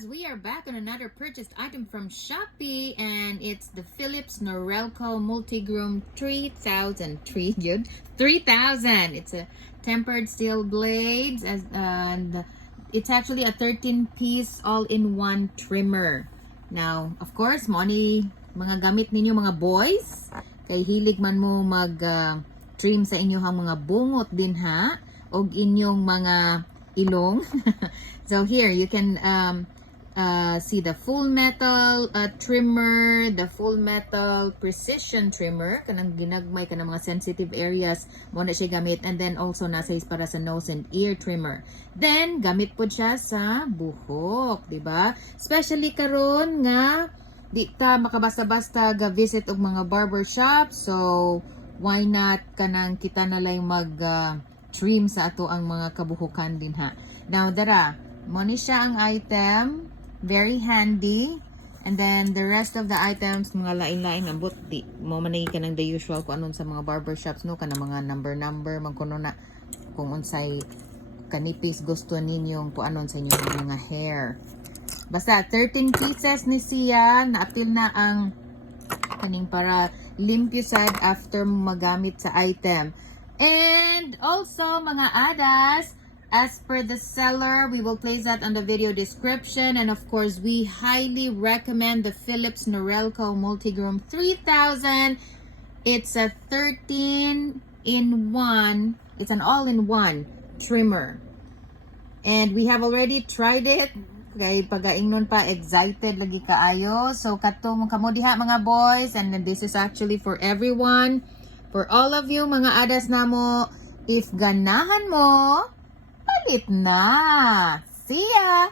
adas, we are back on another purchased item from Shopee, and it's the Philips Norelco Multigroom 3000. 3000. It's a tempered steel blades, and it's actually a 13-piece all-in-one trimmer. Now, of course, mo ni mga gamit ninyo mga boys. Kay hilig man mo mag trim sa inyong mga bungot din ha, og inyong mga ilong. So here you can see the full metal trimmer, the full metal precision trimmer, kanang ginagmay ka ng mga sensitive areas mo na siya gamit, and then also nasa is para sa nose and ear trimmer. Then gamit po siya sa buhok, di ba? Especially karon nga di ta makabasta-basta ga visit og mga barber shop, so why not kanang kita na lang mag trim sa ato ang mga kabuhukan din ha. Now dara, mo ni siya ang item, very handy. And then the rest of the items mga lain-lain ambot di mo man ka ng the usual kung anon sa mga barber shops no, kana mga number magkuno na kung unsay kanipis gusto ninyong kung anon sa inyong mga hair. Basta 13 pieces ni siya, na-appeal na ang kaning para limpyo sad after magamit sa item. And also mga adas, as per the seller, we will place that on the video description. And of course, we highly recommend the Philips Norelco Multigroom 3000. It's a 13-in-1. It's an all-in-one trimmer. And we have already tried it. Kay pagaingnon pa, excited lagi kaayo. So kato mo kamo diha mga boys, and then this is actually for everyone. For all of you mga adas namo, if ganahan mo, palit na. See ya!